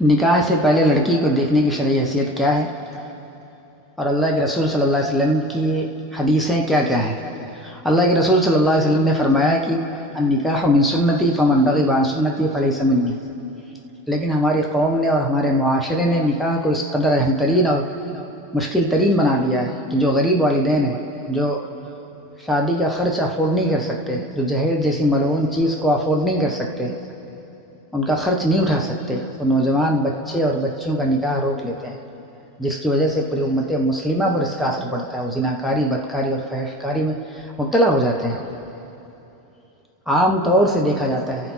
نکاح سے پہلے لڑکی کو دیکھنے کی شرعی حیثیت کیا ہے اور اللہ کے رسول صلی اللہ علیہ وسلم کی حدیثیں کیا کیا ہیں؟ اللہ کے رسول صلی اللہ علیہ وسلم نے فرمایا کہ النکاح من سنتی فمن رغب عن سنتی فلیس منی، لیکن ہماری قوم نے اور ہمارے معاشرے نے نکاح کو اس قدر اہم ترین اور مشکل ترین بنا دیا ہے کہ جو غریب والدین ہیں، جو شادی کا خرچ افورڈ نہیں کر سکتے، جو جہیز جیسی ملعون چیز کو افورڈ نہیں کر سکتے، ان کا خرچ نہیں اٹھا سکتے، وہ نوجوان بچے اور بچیوں کا نکاح روک لیتے ہیں، جس کی وجہ سے پوری امت مسلمہ پر اس کا اثر پڑتا ہے۔ وہ زناکاری، بدکاری اور فحش کاری میں مبتلا ہو جاتے ہیں۔ عام طور سے دیکھا جاتا ہے۔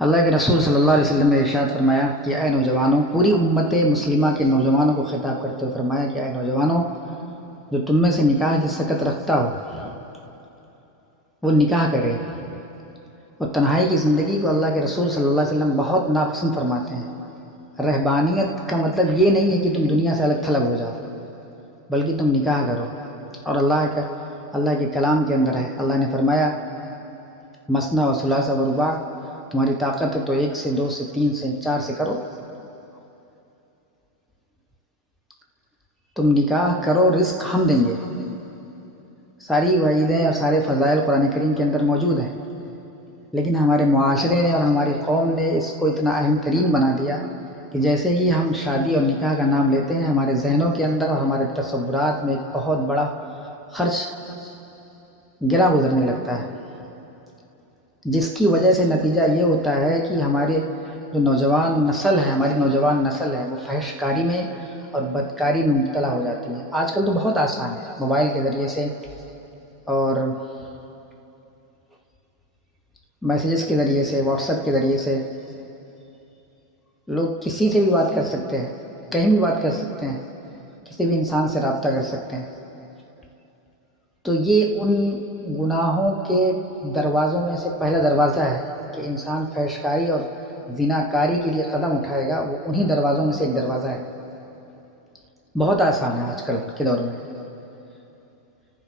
اللہ کے رسول صلی اللہ علیہ وسلم نے ارشاد فرمایا کہ اے نوجوانوں، پوری امت مسلمہ کے نوجوانوں کو خطاب کرتے ہوئے فرمایا کہ اے نوجوانوں، جو تم میں سے نکاح کی سکت رکھتا ہو وہ نکاح کرے۔ اور تنہائی کی زندگی کو اللہ کے رسول صلی اللہ علیہ وسلم بہت ناپسند فرماتے ہیں۔ رہبانیت کا مطلب یہ نہیں ہے کہ تم دنیا سے الگ تھلگ ہو جاؤ، بلکہ تم نکاح کرو۔ اور اللہ کے کلام کے اندر ہے، اللہ نے فرمایا مثنیٰ و ثلاثہ و رباع، تمہاری طاقت ہے تو 1 سے 2 سے 3 سے 4 سے کرو۔ تم نکاح کرو، رزق ہم دیں گے۔ ساری وعیدیں اور سارے فضائل قرآن کریم کے اندر موجود ہیں، لیکن ہمارے معاشرے نے اور ہماری قوم نے اس کو اتنا اہم ترین بنا دیا کہ جیسے ہی ہم شادی اور نکاح کا نام لیتے ہیں، ہمارے ذہنوں کے اندر اور ہمارے تصورات میں ایک بہت بڑا خرچ گرا گزرنے لگتا ہے، جس کی وجہ سے نتیجہ یہ ہوتا ہے کہ ہمارے جو نوجوان نسل ہے، ہماری نوجوان نسل ہے، وہ فحش کاری میں اور بدکاری میں مبتلا ہو جاتی ہے۔ آج کل تو بہت آسان ہے، موبائل کے ذریعے سے اور میسیجز کے ذریعے سے، واٹس ایپ کے ذریعے سے لوگ کسی سے بھی بات کر سکتے ہیں، کہیں بھی بات کر سکتے ہیں، کسی بھی انسان سے رابطہ کر سکتے ہیں۔ تو یہ ان گناہوں کے دروازوں میں سے پہلا دروازہ ہے کہ انسان فحش کاری اور زناکاری کے لیے قدم اٹھائے گا، وہ انہی دروازوں میں سے ایک دروازہ ہے۔ بہت آسان ہے آج کل کے دور میں۔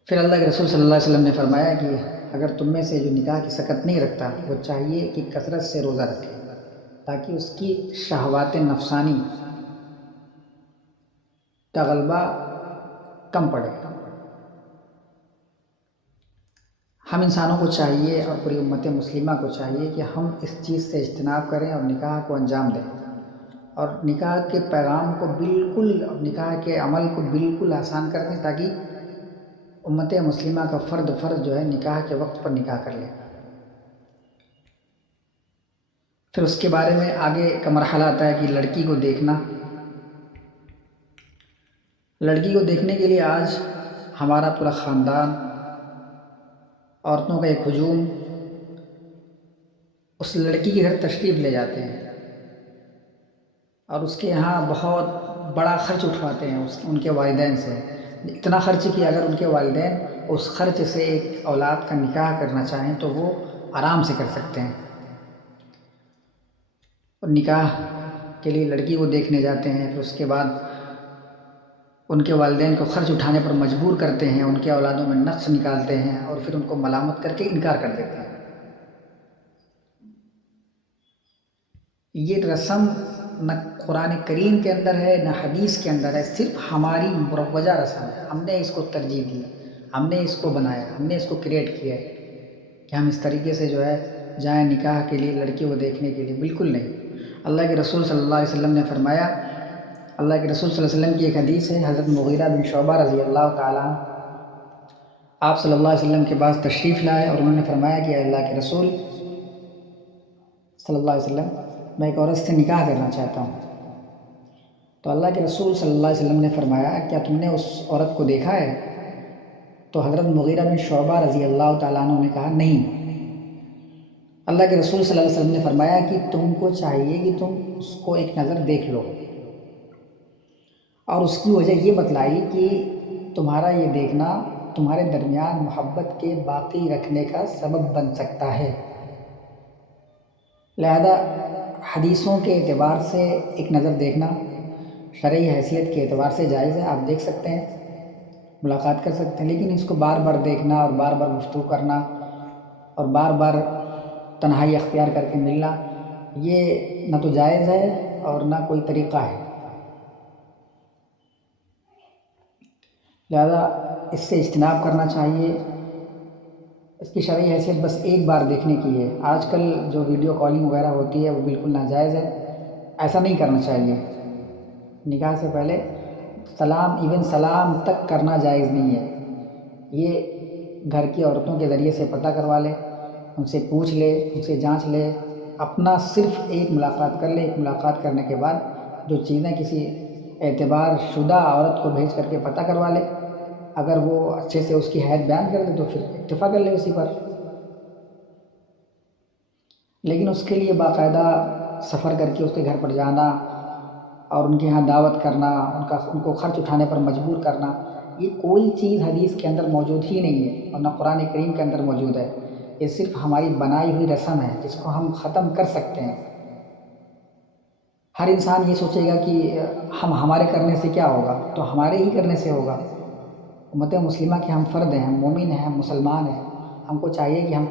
پھر اللہ کے رسول صلی اللہ علیہ وسلم نے فرمایا کہ اگر تم میں سے جو نکاح کی سکت نہیں رکھتا، وہ چاہیے کہ کثرت سے روزہ رکھے تاکہ اس کی شہوات نفسانی کا غلبہ کم پڑے۔ ہم انسانوں کو چاہیے اور پوری امت مسلمہ کو چاہیے کہ ہم اس چیز سے اجتناب کریں اور نکاح کو انجام دیں، اور نکاح کے پیغام کو بالکل، نکاح کے عمل کو بالکل آسان کر دیں تاکہ امت مسلمہ کا فرد جو ہے نکاح کے وقت پر نکاح کر لے۔ پھر اس کے بارے میں آگے کا مرحلہ آتا ہے کہ لڑکی کو دیکھنا۔ لڑکی کو دیکھنے کے لیے آج ہمارا پورا خاندان، عورتوں کا ایک ہجوم اس لڑکی کے گھر تشریف لے جاتے ہیں اور اس کے یہاں بہت بڑا خرچ اٹھواتے ہیں ان کے والدین سے، اتنا خرچ کہ اگر ان کے والدین اس خرچ سے ایک اولاد کا نکاح کرنا چاہیں تو وہ آرام سے کر سکتے ہیں۔ اور نکاح کے لیے لڑکی کو دیکھنے جاتے ہیں، پھر اس کے بعد ان کے والدین کو خرچ اٹھانے پر مجبور کرتے ہیں، ان کے اولادوں میں نقص نکالتے ہیں اور پھر ان کو ملامت کر کے انکار کر دیتے ہیں۔ یہ رسم نہ قرآن کریم کے اندر ہے نہ حدیث کے اندر ہے، صرف ہماری مروجہ رسم ہے۔ ہم نے اس کو ترجیح دی، ہم نے اس کو بنایا، ہم نے اس کو کریٹ کیا ہے کہ ہم اس طریقے سے جو ہے جائیں نکاح کے لیے، لڑکی کو دیکھنے کے لیے۔ بالکل نہیں۔ اللہ کے رسول صلی اللہ علیہ وسلم نے فرمایا، اللہ کے رسول صلی اللہ علیہ وسلم کی ایک حدیث ہے، حضرت مغیرہ بن شعبہ رضی اللہ تعالیٰ عنہ آپ صلی اللہ علیہ وسلم کے پاس تشریف لائے اور انہوں نے فرمایا کہ اللہ کے رسول صلی اللہ علیہ وسلم، میں ایک عورت سے نکاح کرنا چاہتا ہوں۔ تو اللہ کے رسول صلی اللہ علیہ وسلم نے فرمایا، کیا تم نے اس عورت کو دیکھا ہے؟ تو حضرت مغیرہ بن شعبہ رضی اللہ تعالیٰ عنہ نے کہا نہیں۔ اللہ کے رسول صلی اللہ علیہ وسلم نے فرمایا کہ تم کو چاہیے کہ تم اس کو ایک نظر دیکھ لو، اور اس کی وجہ یہ بتلائی کہ تمہارا یہ دیکھنا تمہارے درمیان محبت کے باقی رکھنے کا سبب بن سکتا ہے۔ لہذا حدیثوں کے اعتبار سے ایک نظر دیکھنا شرعی حیثیت کے اعتبار سے جائز ہے، آپ دیکھ سکتے ہیں، ملاقات کر سکتے ہیں، لیکن اس کو بار بار دیکھنا اور بار بار گفتگو کرنا اور بار بار تنہائی اختیار کر کے ملنا، یہ نہ تو جائز ہے اور نہ کوئی طریقہ ہے، لہذا اس سے اجتناب کرنا چاہیے۔ اس کی شرعی حیثیت بس ایک بار دیکھنے کی ہے۔ آج کل جو ویڈیو کالنگ وغیرہ ہوتی ہے وہ بالکل ناجائز ہے، ایسا نہیں کرنا چاہیے۔ نکاح سے پہلے ایون سلام تک کرنا جائز نہیں ہے۔ یہ گھر کی عورتوں کے ذریعے سے پتہ کروا لے، ان سے پوچھ لے، ان سے جانچ لے، اپنا صرف ایک ملاقات کر لے۔ ایک ملاقات کرنے کے بعد جو چیزیں کسی اعتبار شدہ عورت کو بھیج کر کے پتہ کروا لے، اگر وہ اچھے سے اس کی حیثیت بیان کر دے تو پھر اکتفا کر لے اسی پر۔ لیکن اس کے لیے باقاعدہ سفر کر کے اس کے گھر پر جانا اور ان کے ہاں دعوت کرنا، ان کو خرچ اٹھانے پر مجبور کرنا، یہ کوئی چیز حدیث کے اندر موجود ہی نہیں ہے اور نہ قرآن کریم کے اندر موجود ہے۔ یہ صرف ہماری بنائی ہوئی رسم ہے جس کو ہم ختم کر سکتے ہیں۔ ہر انسان یہ سوچے گا کہ ہمارے کرنے سے کیا ہوگا، تو ہمارے ہی کرنے سے ہوگا۔ امت مسلمہ کے ہم فرد ہیں، ہم مومن ہیں، ہم مسلمان ہیں، ہم کو چاہیے کہ ہم